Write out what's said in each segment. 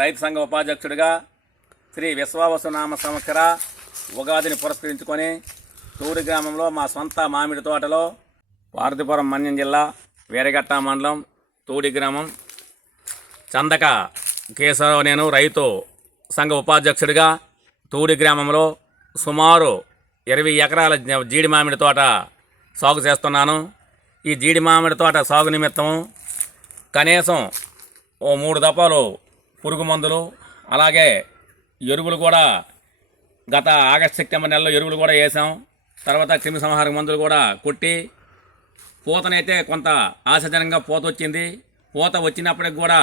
రైతు సంఘ ఉపాధ్యక్షుడిగా శ్రీ విశ్వావసునామ సంవత్సర ఉగాదిని పురస్కరించుకొని తూడి గ్రామంలో మా సొంత మామిడి తోటలో పార్వతీపురం మన్యం జిల్లా వీరగట్ట మండలం తూడి గ్రామం చందక కేశవరావు నేను రైతు సంఘ ఉపాధ్యక్షుడిగా తూడి గ్రామంలో సుమారు 20 ఎకరాల జీడి మామిడి తోట సాగు చేస్తున్నాను. ఈ జీడి మామిడి తోట సాగు నిమిత్తం కనీసం 3 దఫాలు పురుగు మందులు అలాగే ఎరువులు కూడా గత ఆగస్టు సెప్టెంబర్ నెలలో ఎరువులు కూడా వేసాం. తర్వాత క్రిమి సంహారక మందులు కూడా కొట్టి పూతనైతే కొంత ఆశాజనంగా పూత వచ్చింది. పూత వచ్చినప్పటికి కూడా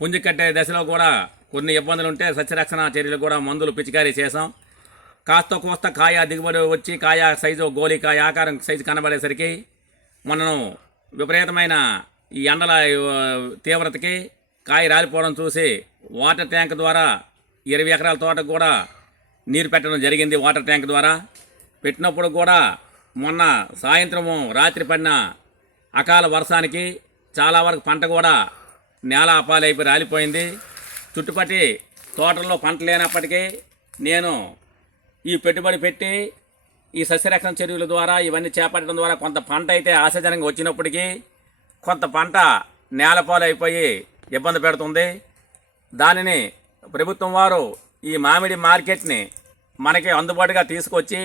పుంజి కట్టే దశలో కూడా కొన్ని ఇబ్బందులు ఉంటే సస్యరక్షణ చర్యలు కూడా మందులు పిచికారీ చేసాం. కాస్త కోస్త కాయ దిగుబడి వచ్చి కాయ సైజు గోళీకాయ ఆకారం సైజు కనబడేసరికి మనం విపరీతమైన ఈ ఎండల తీవ్రతకి కాయ రాలిపోవడం చూసి వాటర్ ట్యాంక్ ద్వారా 20 ఎకరాల తోటకు కూడా నీరు పెట్టడం జరిగింది. వాటర్ ట్యాంక్ ద్వారా పెట్టినప్పుడు కూడా మొన్న సాయంత్రము రాత్రి పడిన అకాల వర్షానికి చాలా వరకు పంట కూడా నేల అపాలైపోయి రాలిపోయింది. చుట్టుపట్టి తోటల్లో పంట లేనప్పటికీ నేను ఈ పెట్టుబడి పెట్టి ఈ సస్యరక్షణ చర్యల ద్వారా ఇవన్నీ చేపట్టడం ద్వారా కొంత పంట అయితే ఆశాజనంగా వచ్చినప్పటికీ కొంత పంట నేలపాలైపోయి ఇబ్బంది పెడుతుంది. దానిని ప్రభుత్వం వారు ఈ మామిడి మార్కెట్ని మనకి అందుబాటుగా తీసుకొచ్చి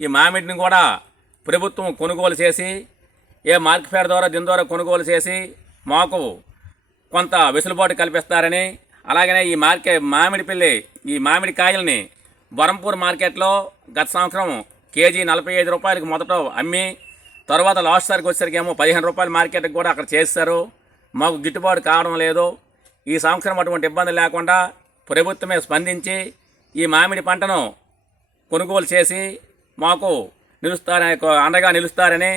ఈ మామిడిని కూడా ప్రభుత్వం కొనుగోలు చేసి ఏ మార్కెట్ ఫేర్ ద్వారా దీని ద్వారా కొనుగోలు చేసి మాకు కొంత వెసులుబాటు కల్పిస్తారని, అలాగనే ఈ ఈ మామిడి కాయల్ని బరంపూర్ మార్కెట్లో గత సంవత్సరం కేజీ 45 రూపాయలకు మొదట అమ్మి తర్వాత లాస్ట్ సారికి వచ్చేసరికి ఏమో 15 రూపాయల మార్కెట్కి కూడా అక్కడ చేస్తారు. మాకు గిట్టుబాటు కావడం లేదు. ఈ సంవత్సరం అటువంటి ఇబ్బంది లేకుండా ప్రభుత్వమే స్పందించి ఈ మామిడి పంటను కొనుగోలు చేసి మాకు అండగా నిలుస్తారని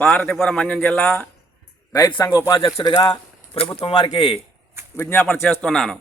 పార్వతీపురం మన్యం జిల్లా రైతు సంఘ ఉపాధ్యక్షుడిగా ప్రభుత్వం వారికి విజ్ఞాపన చేస్తున్నాను.